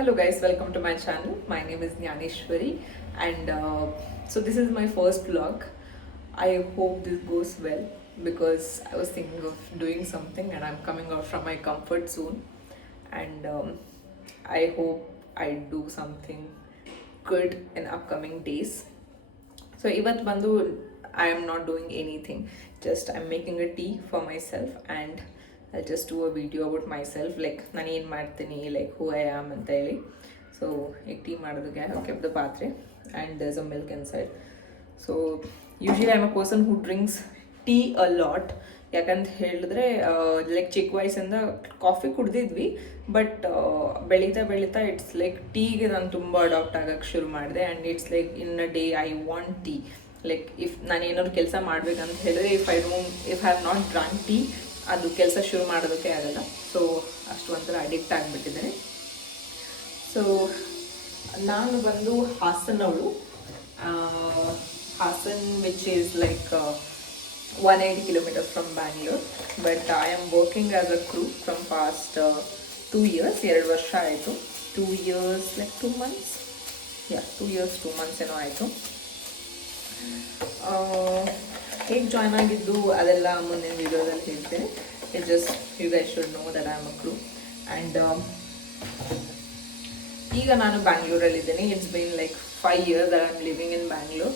Hello guys, welcome to my channel. My name is Jnaneshwari and so this is my first vlog. I hope this goes well because I was thinking of doing something and I'm coming out from my comfort zone and I hope I do something good in upcoming days. So even bandu I am not doing anything, just I'm making a tea for myself and I'll just do a video about myself, like ನಾನು ಏನು ಮಾಡ್ತೀನಿ, like who I am ಅಂತ ಹೇಳಿ. ಸೊ ಈಗ ಟೀ ಮಾಡೋದಕ್ಕೆ I have kept the ಪಾತ್ರೆ and there's a milk inside. So usually I'm a person who drinks tea a lot. ಯಾಕಂತ ಹೇಳಿದ್ರೆ ಲೈಕ್ ಚಿಕ್ಕ ವಯಸ್ಸಿಂದ ಕಾಫಿ ಕುಡ್ದಿದ್ವಿ, ಬಟ್ ಬೆಳೀತಾ ಬೆಳೀತಾ ಇಟ್ಸ್ ಲೈಕ್ ಟೀಗೆ ನಾನು ತುಂಬ ಅಡಾಪ್ಟ್ ಆಗಕ್ಕೆ ಶುರು ಮಾಡಿದೆ and it's like in a day I want tea. Like if ನಾನು ಏನಾದ್ರು ಕೆಲಸ ಮಾಡ್ಬೇಕಂತ ಹೇಳಿದ್ರೆ if I have not drawn tea ಅದು ಕೆಲಸ ಶುರು ಮಾಡೋದಕ್ಕೆ ಆಗಲ್ಲ. ಸೊ ಅಷ್ಟು ಒಂಥರ ಅಡಿಕ್ಟ್ ಆಗಿಬಿಟ್ಟಿದ್ದೇನೆ. ಸೊ ನಾನು ಬಂದು ಹಾಸನವಳು. Hassan which is like 180 kilometers from Bangalore, but I am working as a crew from past 2 years. 2 ವರ್ಷ ಆಯಿತು. 2 years like 2 months. Yeah, 2 years 2 months ಏನೋ ಆಯಿತು. ಹೇಗೆ ಜಾಯ್ನ್ ಆಗಿದ್ದು ಅದೆಲ್ಲ ಮುಂದಿನ ವಿಡಿಯೋದಲ್ಲಿ ಹೇಳ್ತೇನೆ. It just you guys should know that I am a crew. And ಈಗ ನಾನು ಬ್ಯಾಂಗ್ಳೂರಲ್ಲಿದ್ದೀನಿ. It's been like 5 years that I am living in Bangalore.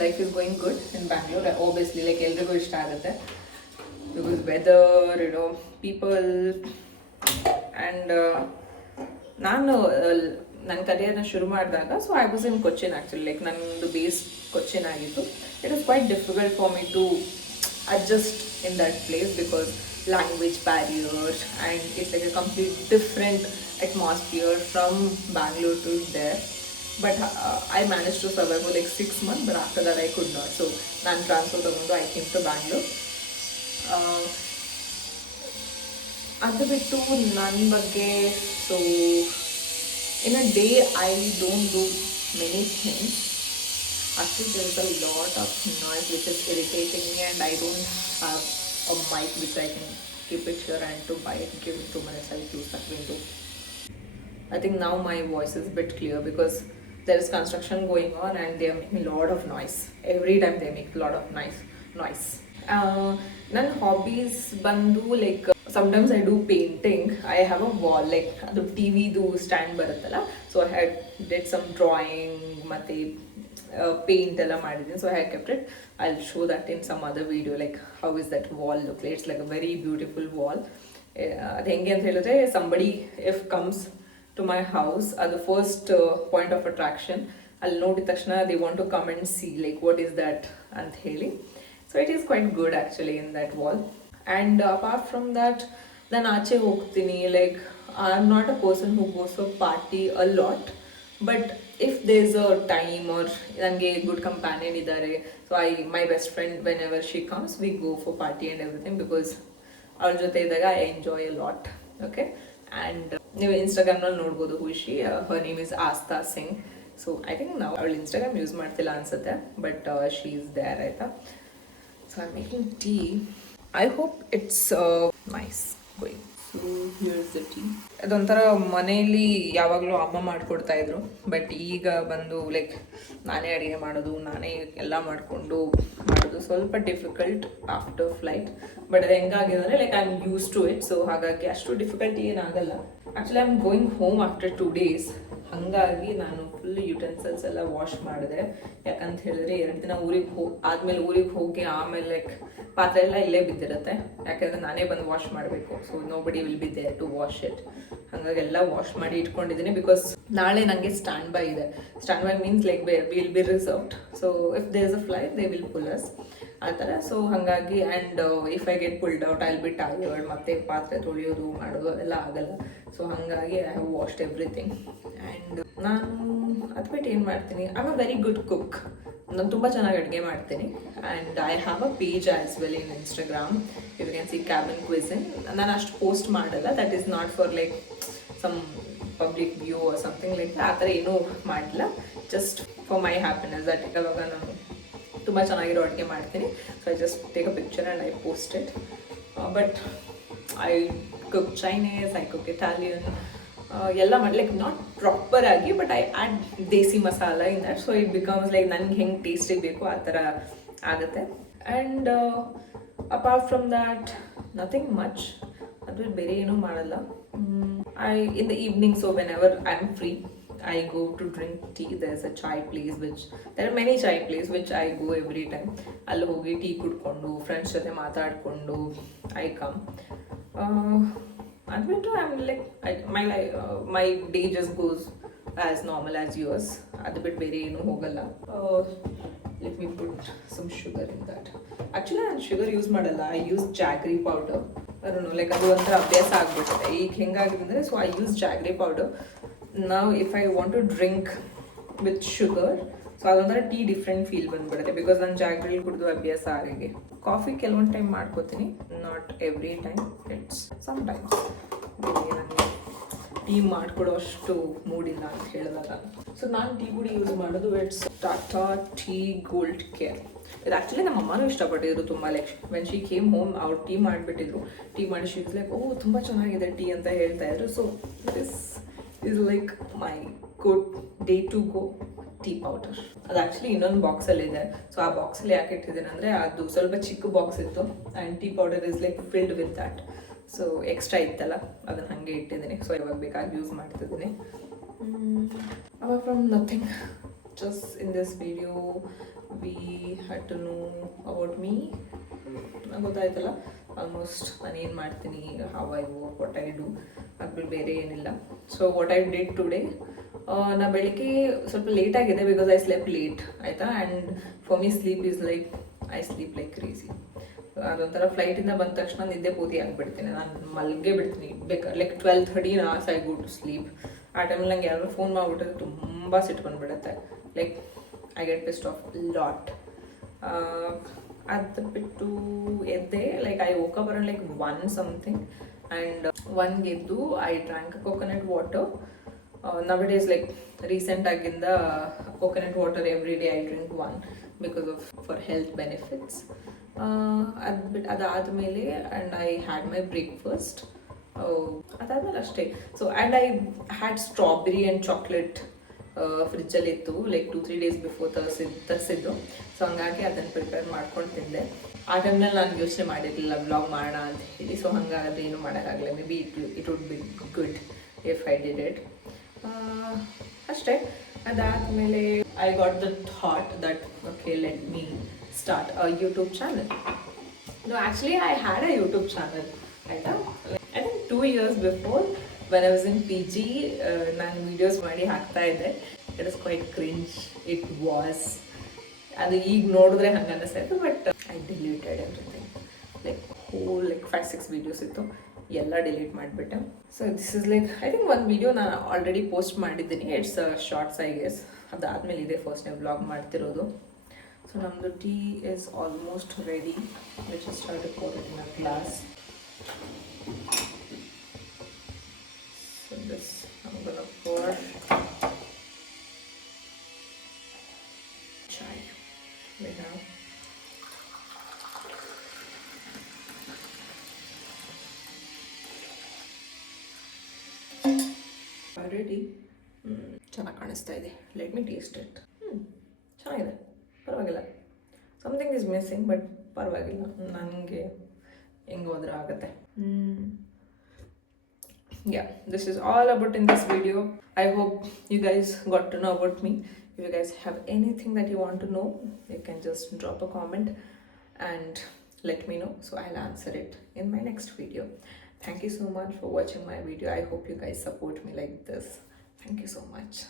Life is going good in Bangalore. Obviously, like ಎಲ್ರಿಗೂ ಇಷ್ಟ ಆಗುತ್ತೆ because weather, you know, people and ನಾನು ನನ್ನ ಕರಿಯರ್ನ ಶುರು ಮಾಡಿದಾಗ so I was in Cochin actually. Like ನನ್ನದು ಬೇಸ್ ಕೊಚ್ಚಿನ್ ಆಗಿತ್ತು. It was quite difficult for me to adjust in that place because language barriers and it's like a complete different atmosphere from Bangalore to there. But I managed to survive for like 6 months, but after that I could not. So ನಾನು ಟ್ರಾನ್ಸ್ಫರ್ ತಗೊಂಡು I came to Bangalore. ಅದು ಬಿಟ್ಟು ನನ್ನ ಬಗ್ಗೆ, so in a day I don't do many things. Actually there is a lot of noise which is irritating me and I don't have a mic which I can keep it here and to buy it. Give me 2 minutes, I'll close that window. I think now my voice is a bit clear because there is construction going on and they are making a lot of noise. Every time they make a lot of noise. ನನ್ನ ಹಾಬೀಸ್ ಬಂದು like sometimes I do painting. I have a wall, like ಅದು ಟಿವಿದು stand ಬರುತ್ತಲ್ಲ, so I had did some drawing ಮತ್ತು paint ಎಲ್ಲ ಮಾಡಿದ್ದೀನಿ. So I had kept it. I will show that in some other video like how is that wall look. It's like a very beautiful wall. ಅದು ಹೆಂಗೆ ಅಂತ ಹೇಳಿದ್ರೆ somebody if comes to my house are the first point of attraction. I'll notice takshana they want to come and see like what is that ant heli. So it is quite good actually in that wall. And apart from that, then aache hogtini. Like I'm not a person who goes for party a lot, but if there's a time or nange good companion idare, so my best friend, whenever she comes we go for party and everything because avಳ ಜೊತೆ ಇದ್ದಾಗ I enjoy a lot. Okay. And ನೀವು ಇನ್ಸ್ಟಾಗ್ರಾಮ್ನಲ್ಲಿ ನೋಡ್ಬೋದು ಹುಷಿ, her name is Aastha Singh. So I think ನಾವು ಅವಳು Instagram use ಮಾಡ್ತಿಲ್ಲ ಅನ್ಸುತ್ತೆ, ಬಟ್ ಶೀ ಈಸ್ ದೇರ್. ಆಯಿತಾ. So I making tea. I hope it's nice going. So here's the tea. ಅದೊಂಥರ ಮನೆಯಲ್ಲಿ ಯಾವಾಗಲೂ ಅಮ್ಮ ಮಾಡಿಕೊಡ್ತಾಯಿದ್ರು, ಬಟ್ ಈಗ ಬಂದು ಲೈಕ್ ನಾನೇ ಅಡುಗೆ ಮಾಡೋದು, ನಾನೇ ಎಲ್ಲ ಮಾಡಿಕೊಂಡು ಮಾಡೋದು ಸ್ವಲ್ಪ ಡಿಫಿಕಲ್ಟ್ ಆಫ್ಟರ್ ಫ್ಲೈಟ್. ಬಟ್ ಅದು ಹೆಂಗಾಗಿದೆ ಅಂದರೆ like I am use to it. So ಹಾಗಾಗಿ ಅಷ್ಟು ಡಿಫಿಕಲ್ಟಿ ಏನಾಗಲ್ಲ. Actually I am going home after 2 days. ಹಾಗಾಗಿ ನಾನು ಫುಲ್ ಯುಟೆನ್ಸಿಲ್ಸ್ ಎಲ್ಲ ವಾಶ್ ಮಾಡಿದೆ. ಯಾಕಂತ ಹೇಳಿದ್ರೆ 2 ದಿನ ಆದಮೇಲೆ ಊರಿಗೆ ಹೋಗಿ ಆಮೇಲೆ ಲೈಕ್ ಪಾತ್ರೆ ಎಲ್ಲ ಇಲ್ಲೇ ಬಿದ್ದಿರುತ್ತೆ. ಯಾಕಂದರೆ ನಾನೇ ಬಂದು ವಾಶ್ ಮಾಡಬೇಕು. So nobody will be there to wash it. ಹಾಗಾಗಿ ಎಲ್ಲ ವಾಶ್ ಮಾಡಿ ಇಟ್ಕೊಂಡಿದ್ದೀನಿ ಬಿಕಾಸ್ ನಾಳೆ ನನಗೆ ಸ್ಟ್ಯಾಂಡ್ ಬೈ ಇದೆ. Stand by means like will be reserved. So if there is a flight they will pull us ಆ ಥರ. ಸೊ ಹಾಗಾಗಿ and if I get pulled out I will be tired. ಮತ್ತೆ ಪಾತ್ರೆ ತೊಳೆಯೋದು ಮಾಡೋದು ಅದೆಲ್ಲ ಆಗಲ್ಲ. ಸೊ ಹಾಗಾಗಿ I have washed everything. And ನಾನು ಅದು ಬಿಟ್ಟು ಏನು ಮಾಡ್ತೀನಿ, I am a very good cook. ನಾನು ತುಂಬ ಚೆನ್ನಾಗಿ ಅಡುಗೆ ಮಾಡ್ತೀನಿ. And I have a page as well in Instagram. You can see cabin cuisine. ನಾನು ಅಷ್ಟು ಪೋಸ್ಟ್ ಮಾಡಲ್ಲ. That is not for like some public view or something like ಆ ಥರ ಏನೂ ಮಾಡಿಲ್ಲ. Just for my happiness. That ಇವಾಗ ನಾನು ತುಂಬ ಚೆನ್ನಾಗಿರೋ ಅಡುಗೆ ಮಾಡ್ತೀನಿ. So I just take a picture and I post it. But I cook Chinese, I cook Italian, ಎಲ್ಲ ಮಾಡಿ ಲೈಕ್ ನಾಟ್ ಪ್ರಾಪರ್ ಆಗಿ, but I add Desi masala in that, so it becomes like ನನಗೆ ಹೆಂಗೆ ಟೇಸ್ಟಿಗೆ ಬೇಕು ಆ ಥರ ಆಗುತ್ತೆ. And apart from that nothing much, ಅದು ಬೇರೆ ಏನೂ ಮಾಡಲ್ಲ. In the evening, so whenever I'm free, I go to drink tea. There's a chai place there are many chai places which I go every time. ಅಲ್ಲಿ ಹೋಗಿ ಟೀ ಕುಡ್ಕೊಂಡು ಫ್ರೆಂಡ್ಸ್ ಜೊತೆ ಮಾತಾಡಿಕೊಂಡು I come. ಅದು ಬಿಟ್ಟು I'm like my day just goes as normal as yours. ಅದು ಬಿಟ್ಟು ಬೇರೆ ಏನೂ ಹೋಗಲ್ಲ. Let me put some sugar in that. Actually ನಾನು ಶುಗರ್ ಯೂಸ್ ಮಾಡಲ್ಲ, I use jaggery powder. Like ಅದು ಒಂಥರ ಅಭ್ಯಾಸ ಆಗ್ಬಿಟ್ಟಿದೆ ಈಗ ಹೆಂಗಾಗಿದೆ ಅಂದರೆ, so I use jaggery powder. ನಾವು if I want to drink with sugar, so ಅದೊಂಥರ ಟೀ ಡಿಫ್ರೆಂಟ್ ಫೀಲ್ ಬಂದ್ಬಿಡುತ್ತೆ, ಬಿಕಾಸ್ ನಾನು ಜಾಗ್ರಿ ಕುಡಿದು ಅಭ್ಯಾಸ ಆಗಿದೆ. ಕಾಫಿ ಕೆಲವೊಂದು ಟೈಮ್ ಮಾಡ್ಕೋತೀನಿ, not every time, it's sometimes. ನನಗೆ ಟೀ ಮಾಡ್ಕೊಡೋ ಅಷ್ಟು ಮೂಡಿಲ್ಲ ಅಂತ ಹೇಳಿದಾಗ, ಸೊ ನಾನು ಟೀ ಪುಡಿ ಯೂಸ್ ಮಾಡೋದು it's Tata tea gold care. ಇದು ಆ್ಯಕ್ಚುಲಿ ನಮ್ಮ ಅಮ್ಮನೂ ಇಷ್ಟಪಟ್ಟಿದ್ರು ತುಂಬ. Like when she came home ಅವ್ರು ಟೀ ಮಾಡಿಬಿಟ್ಟಿದ್ರು, ಟೀ ಮಾಡಿ ಶಿ ಇಸ್ ಲೈಕ್ ಓ ತುಂಬ ಚೆನ್ನಾಗಿದೆ ಟೀ ಅಂತ ಹೇಳ್ತಾ ಇದ್ರು. So this is like my good day to go tea powder. ಅದು ಆ್ಯಕ್ಚುಲಿ ಇನ್ನೊಂದು ಬಾಕ್ಸಲ್ಲಿದೆ, ಸೊ ಆ ಬಾಕ್ಸಲ್ಲಿ ಯಾಕೆ ಇಟ್ಟಿದ್ದೀನಿ ಅಂದರೆ ಅದು ಸ್ವಲ್ಪ ಚಿಕ್ಕ ಬಾಕ್ಸ್ ಇತ್ತು and tea powder is like filled with that. So extra ಇತ್ತಲ್ಲ ಅದನ್ನು ಹಾಗೆ ಇಟ್ಟಿದ್ದೀನಿ. ಸೊ ಇವಾಗ ಬೇಕಾಗಿ ಯೂಸ್ ಮಾಡ್ತಿದ್ದೀನಿ. ಅವಾಗ from nothing, just in this video we had to know about me. ಗೊತ್ತಾಯ್ತಲ್ಲ ಆಲ್ಮೋಸ್ಟ್ ನಾನು ಏನು ಮಾಡ್ತೀನಿ, how I work, what I do, ಅದು ಬೇರೆ ಏನಿಲ್ಲ. So what I did today, ನಾ ಬೆಳಿಗ್ಗೆ ಸ್ವಲ್ಪ ಲೇಟ್ ಆಗಿದೆ ಬಿಕಾಸ್ ಐ ಸ್ಲೆಪ್ ಲೇಟ್ ಆಯಿತಾ. And for me sleep is like I sleep like crazy. ಅದೊಂಥರ ಫ್ಲೈಟಿಂದ ಬಂದ ತಕ್ಷಣ ನಿದ್ದೆ ಪೂರ್ತಿ ಆಗಿಬಿಡ್ತೀನಿ, ನಾನು ಮಲ್ಗೆ ಬಿಡ್ತೀನಿ ಬೇಕಾದ್ರೆ like 12-13 hours I go to sleep. ಆ ಟೈಮಲ್ಲಿ ನಂಗೆ ಯಾರು ಫೋನ್ ಮಾಡಿಬಿಟ್ರೆ ತುಂಬ ಸಿಟ್ಟು ಬಂದುಬಿಡುತ್ತೆ, like I get pissed off lot. ಅದು ಬಿಟ್ಟು ಎದ್ದೆ, like I woke up around like 1 something, and 1 ಎದ್ದು I drank coconut water. Nowadays like recent ಆಗಿಂದ coconut water every day I drink 1 because of for health benefits. ಅದಾದಮೇಲೆ and I had my breakfast. ಅದಾದಮೇಲೆ ಅಷ್ಟೇ. So and I had strawberry and chocolate ಫ್ರಿಜ್ಜಲ್ಲಿತ್ತು, like 2-3 days before ತರಿಸಿದ್ದು. So ಹಂಗಾಗಿ ಅದನ್ನು ಪ್ರಿಪೇರ್ ಮಾಡ್ಕೊಂಡು ತಿಂದೆ. ಆ ಟೈಮ್ನಲ್ಲಿ ನಾನು ಯೋಚನೆ ಮಾಡಿರಲಿಲ್ಲ ವ್ಲಾಗ್ ಮಾಡೋಣ ಅಂತ ಹೇಳಿ, ಸೊ ಹಾಗಾದ್ರೆ ಏನು ಮಾಡೋಕ್ಕಾಗಲ್ಲ. May be it would be good if I did it. ಅಷ್ಟೇ. ಅದಾದಮೇಲೆ I got the thought that okay let me start a YouTube channel. No, actually I had a YouTube channel. ಆಯಿತಾ, I think 2 years before when I was in PG, ನಾನು videos ಮಾಡಿ ಹಾಕ್ತಾ ಇದ್ದೆ. It is quite cringe, it was. ಅದು ಈಗ ನೋಡಿದ್ರೆ ಹಂಗೆ ಅನ್ನಿಸ್ತಾಯಿತ್ತು, but I deleted everything. Like whole like 5-6 videos ಇತ್ತು, ಎಲ್ಲ ಡಿಲೀಟ್ ಮಾಡಿಬಿಟ್ಟೆ. So this is like I think ಒಂದು ವೀಡಿಯೋ ನಾನು ಆಲ್ರೆಡಿ ಪೋಸ್ಟ್ ಮಾಡಿದ್ದೀನಿ, ಇಟ್ಸ್ ಶಾರ್ಟ್ಸ್ ಐ ಗೆಸ್. ಅದಾದಮೇಲೆ ಇದೆ ಫಸ್ಟ್ ಟೈಮ್ ವ್ಲಾಗ್ ಮಾಡ್ತಿರೋದು. So namdu tea is almost ready. Let's just try to pour it in a glass. So this I'm gonna pour chai. We have ready. ಚೆನ್ನಾಗಿ ಕಾಣಿಸ್ತಾ ಇದೆ. Let me taste it. ಚೆನ್ನಾಗಿದೆ, ಪರವಾಗಿಲ್ಲ. Something is missing, but ಪರವಾಗಿಲ್ಲ, ನನಗೆ ಹೆಂಗೆ ಹೋದ್ರೆ ಆಗುತ್ತೆ. Yeah, this is all about in this video. I hope you guys got to know about me. If you guys have anything that you want to know, you can just drop a comment and let me know, so I'll answer it in my next video. Thank you so much for watching my video. I hope you guys support me like this. Thank you so much.